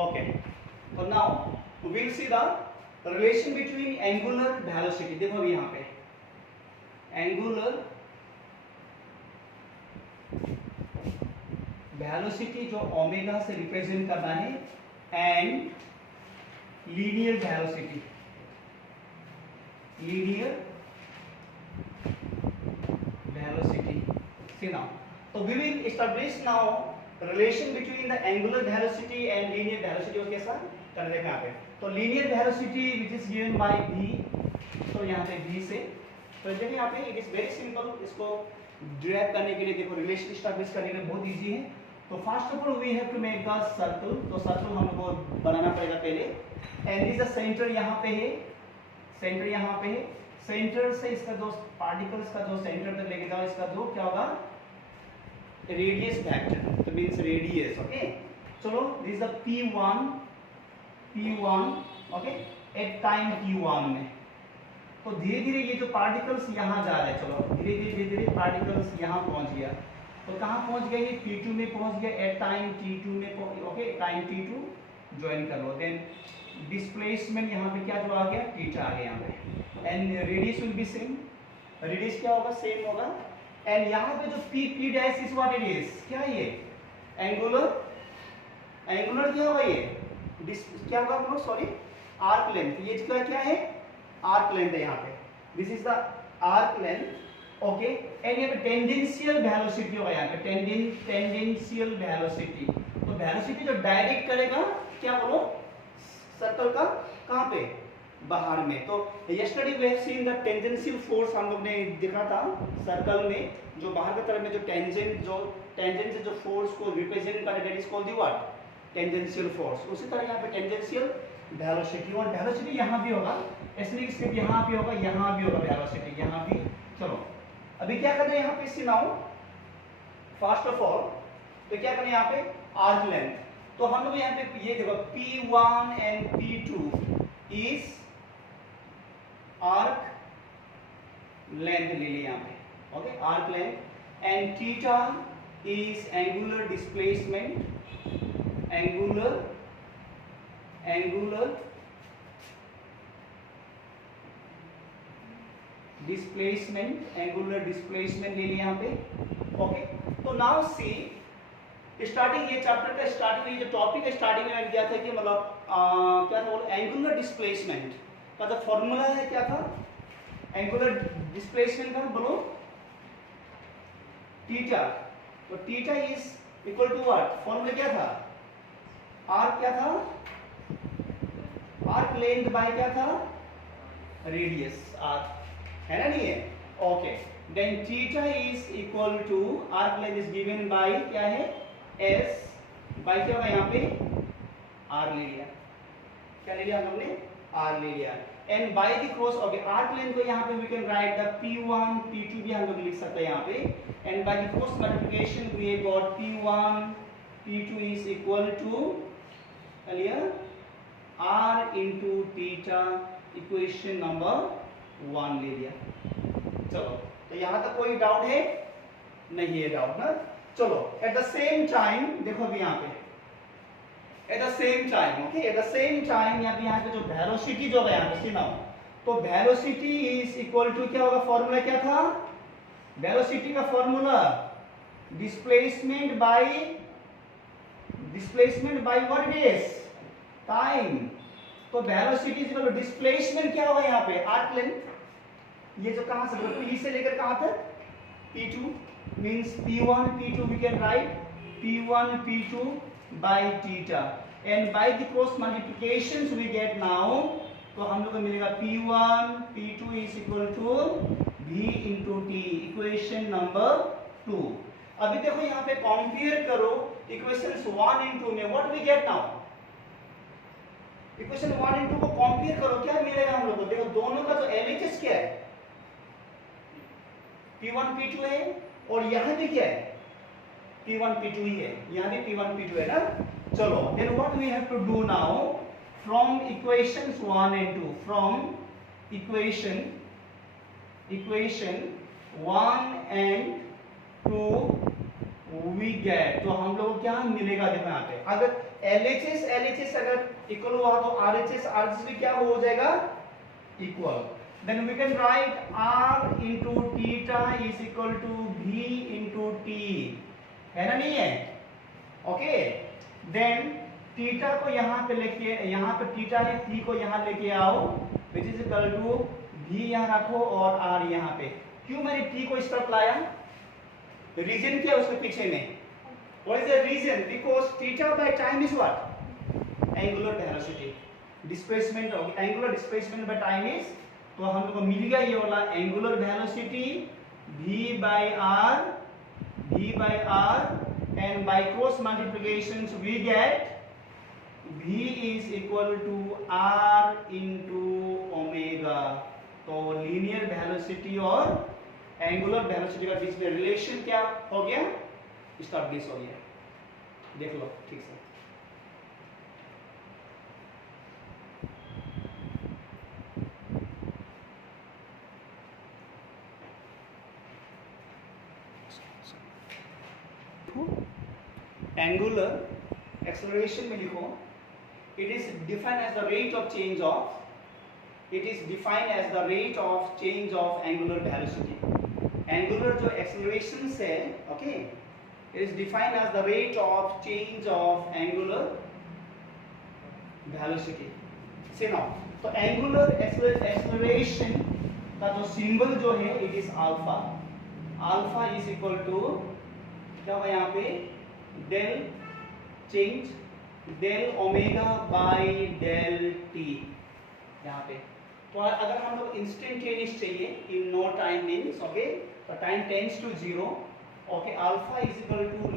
Okay. So now we'll see the relation between angular velocity. देखो अभी यहाँ पे angular velocity जो ओमेगा से रिप्रेजेंट करना है and linear velocity. Linear velocity. See now. So we will establish now relation between the angular velocity and linear velocity. और कैसा करने का यहाँ पे तो linear velocity which is given by v. तो यहाँ पे v से तो देखिए यहाँ पे it is very simple. इसको ड्राइव करने के लिए देखो रिलेशन एस्टैब्लिश करने के लिए बहुत इजी है. तो first of all we have to make the circle. तो सर्कल हम लोग को बनाना पड़ेगा पहले. एंड दिस द सेंटर यहाँ पे है. सेंटर यहाँ पे है. सेंटर से इसका जो पार्टिकल्स का जो सेंटर तक लेके जाओ इसका जो क्या होगा रेडियस वेक्टर. तो मींस रेडियस. ओके चलो this is the p1 okay at time q1 में. तो धीरे धीरे ये जो पार्टिकल्स यहाँ जा रहे हैं चलो धीरे धीरे पार्टिकल्स यहाँ पहुंच गया. तो कहाँ पहुंच गए ये T2 में पहुंच गया एट टाइम T2 में. ओके टाइम T2 ज्वाइन कर लो. देन डिस्प्लेसमेंट यहाँ पे क्या जो आ गया थीटा आ गया यहाँ पे. And radius will be same. Radius क्या होगा सेम होगा. एंड यहाँ पे जो p dash is what it is क्या ये एंगुलर क्या होगा ये क्या होगा हम लोग सॉरी आर्क लेंथ. ये क्या है आर्क लेंथ है यहाँ पे. This is the arc length. Okay and यहाँ पे टेंजेंशियल वेलोसिटी होगा यहाँ पे टेंजेंशियल वेलोसिटी. तो वेलोसिटी जो डायरेक्ट करेगा क्या बोलो सर्कल का कहाँ पे बाहर में. तो yesterday we have seen the tangential force. हम लोग ने देखा था सर्कल में जो बाहर की तरफ में जो टेंजेंट से जो फोर्स को रिप्रेजेंट करे that is called the what tangential force. उसी तरह यहाँ पे टेंजेंशियल वेलोसिटी. और वेलोसिटी यहाँ भी होगा इसलिए सिर्फ यहाँ भी होगा वेलोसिटी यहाँ भी. चलो अभी क्या करना है यहाँ पे सुनाओ. फर्स्ट ऑफ ऑल तो क्या करना है यहाँ पे आर्क लेंथ. तो हम लोग यहाँ पे ये देखो p1 and p2 is arc length ले लिया यहाँ पे. Okay arc length and theta is angular displacement. Angular displacement ले लिया यहाँ पे. ओके तो नाउ सी स्टार्टिंग ये चैप्टर का स्टार्टिंग ये जो टॉपिक है स्टार्टिंग में मैंने किया था कि मतलब क्या था एंगुलर डिस्प्लेसमेंट का जो फॉर्मूला है क्या था एंगुलर डिस्प्लेसमेंट का बोलो थीटा. तो theta is equal to what formula क्या था आर्क क्या था आर्क लेंथ बाय क्या था रेडियस आर्क है ना नहीं है. Okay then theta is equal to arc length is given by क्या है s बाय क्या होगा यहाँ पे r ले लिया. क्या ले लिया हम लोग ने r ले लिया. And by the cross okay arc length को यहाँ पे we can right the p1 p2 भी हम लोग लिख सकते हैं यहाँ पे. And by the cross multiplication we got p1 p2 is equal to clear r into theta. Equation number 1 ले लिया. चलो तो यहाँ तक कोई डाउट है नहीं है डाउट ना. चलो एट द सेम टाइम देखो अभी यहाँ पे at the same time okay at the same time यहाँ पे जो वेलोसिटी जो है यहाँ पे सुनाओ. तो वेलोसिटी इज इक्वल टू क्या होगा फॉर्मूला क्या था वेलोसिटी का formula displacement by what it is time. तो velocity is equal to displacement क्या होगा यहाँ पे आर्क लेंथ. ये जो कहां से P से लेकर कहां तक P2 means P1 P2 we can write P1 P2 by theta and by the cross multiplications we get now. तो हम लोग को मिलेगा P1 P2 is equal to V into T. Equation number 2. अभी देखो यहाँ पे कंपेयर करो इक्वेशंस 1 and 2 में what we get now. Equation 1 and 2 को कंपेयर करो क्या मिलेगा हम लोग को. देखो दोनों का जो LHS क्या है P1 P2 है और यहाँ भी क्या है P1 P2 ही है. यहाँ भी P1 P2 है ना. चलो then what we have to do now from equations 1 and 2 from equation 1 and 2 we get, तो हम लोग क्या मिलेगा देखो यहाँ पे, अगर LHS अगर इक्वल हुआ तो RHS भी क्या हो जाएगा equal, then we can write R into theta is equal to V into T, है ना, नहीं है, ओके। देन थीटा को यहाँ पे लेके, यहाँ पे थीटा है, T को यहाँ लेके आओ which is equal to V यहाँ रखो और R यहाँ पे। क्यों मैंने T को इस तरफ लाया, रीजन क्या उसके पीछे में, what is the reason, because theta by time is what, angular velocity, displacement होगी, angular displacement by time is, तो हम लोग को मिल गया ये वाला angular velocity v by r and by cross multiplications we get v is equal to r into omega। तो लीनियर वेलोसिटी और एंगुलर वेलोसिटी का बीच में रिलेशन क्या हो गया, एस्टैब्लिश हो गया, देख लो ठीक से। एंगुलर एक्सेलरेशन में लिखो, it is defined as the rate of change of, it is defined as the rate of change of angular velocity। angular जो acceleration है, okay, it is defined as the rate of change of angular velocity। see now, तो angular acceleration का जो symbol जो है it is alpha, alpha is equal to क्या होगा यहाँ पे, del change del omega by del t यहाँ पे। तो अगर हम लोग इंस्टेंटेनियस चाहिए in no time means, okay, तो time tends to 0, okay, alpha is equal to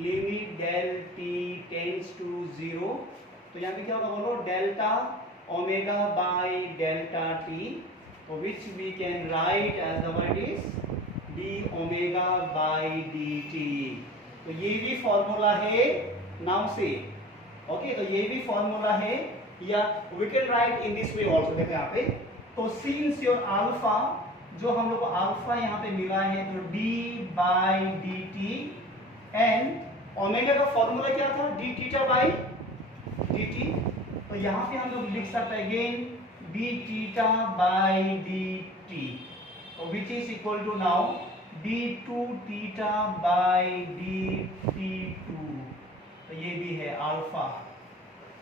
limit del t tends to 0, तो यहाँ पे क्या होगा बोलो, delta omega by delta t, तो which we can write as the word is d omega by d t. तो ये भी फॉर्मूला है नाउ से, ओके, तो ये भी फॉर्मूला है, या we can write in this way also। देखो यहाँ पे, तो since your alpha, जो हम लोग को अल्फा यहाँ पे मिला है, तो d by dt and omega का फॉर्मूला क्या था, d थीटा by dt, तो यहाँ पे हम लोग लिख सकते हैं again d theta by dt, तो which is equal to now d2 theta by dt2, तो ये भी है अल्फा,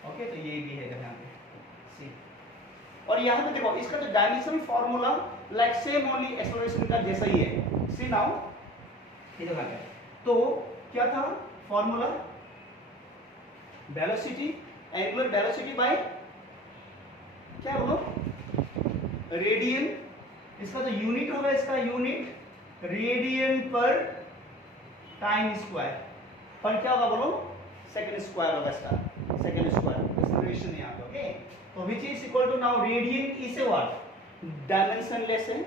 ओके, तो ये भी है यहाँ पे सी। और यहाँ पे देखो इसका जो dimension formula like same only acceleration का जैसा ही है। सी नाउ ये देखो क्या, तो क्या था formula, velocity, angular velocity bye क्या बोलो, रेडियन, इसका जो यूनिट होगा, इसका यूनिट रेडियन पर टाइम स्क्वायर, पर क्या होगा बोलो, सेकंड स्क्वायर होगा इसका, सेकंड स्क्वायर एक्सेलरेशन यहाँ पे, ओके। तो which is equal to now radian is a what, dimensionless है,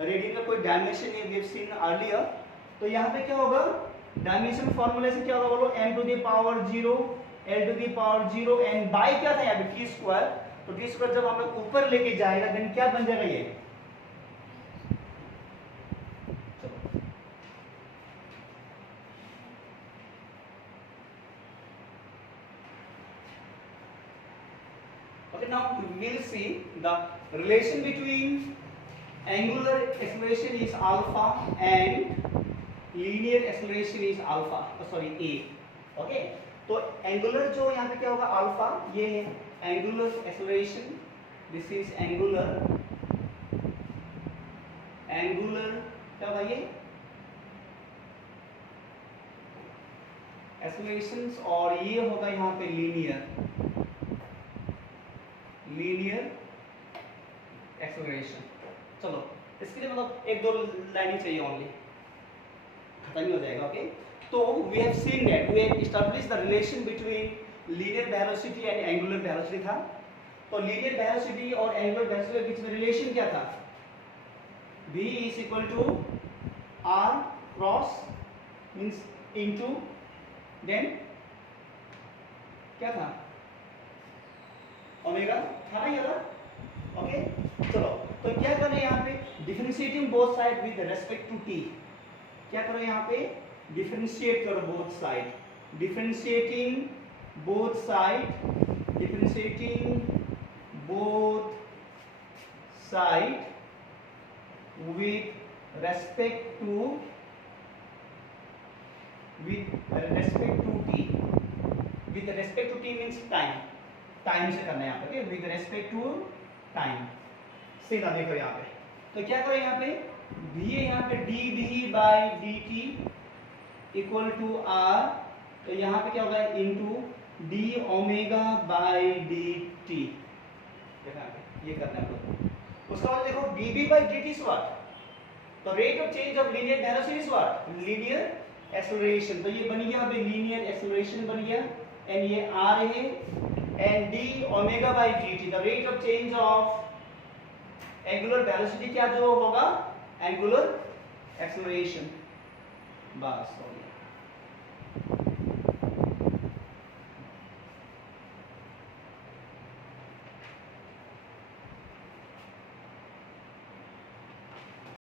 रेडियन का कोई डायमेंशन नहीं, वी हैव सीन अर्लियर, तो यहाँ पे क्या होगा, डायमेंशन फॉर्मूले से क्या होगा बोलो, m to the power 0 l to the power 0 and by क्या था यहाँ पे t स्क्वायर, तो t स्क्वायर जब हम लोग ऊपर लेके जाएगा देन क्या बन जाएगा ये, now we will see the relation between angular acceleration is alpha and linear acceleration is alpha, a, okay। तो angular जो यहाँ पे क्या होगा alpha, ये है angular acceleration, this is angular क्या होगा ये accelerations, और ये होगा यहाँ पे लीनियर एक्सेलरेशन। चलो इसके लिए मतलब एक दो लाइन चाहिए ओनली, खत्म ही हो जाएगा, ओके। तो we have seen that we have established the relation between linear velocity and angular velocity था। तो लीनियर वेलोसिटी और एंगुलर वेलोसिटी के बीच में रिलेशन क्या था, v is equal to r cross means into then क्या था, ओमेगा था ना ये, ओके। चलो तो क्या करें यहाँ पे, differentiating both side with respect to t, क्या करो यहाँ पे डिफरेंशिएट करो both side, differentiating both side, differentiating both side with respect to t, with respect to t means time, time से करना है यहाँ पे, okay, with respect to time। सीधा देखो यहाँ पे, तो क्या करें यहाँ पे, v है यहाँ पे dv by dt equal to r, तो यहाँ पे क्या होगा into d omega by dt, ये करना है आपको। उसका बाद देखो dv by dt is what, तो rate of change of linear velocity is what, linear acceleration, तो ये बन गया अभी लीनियर एक्सेलरेशन बन गया, एंड ये r है, and d omega by dt, the rate of change of angular velocity क्या जो होगा, एंगुलर एक्सेलरेशन, बस।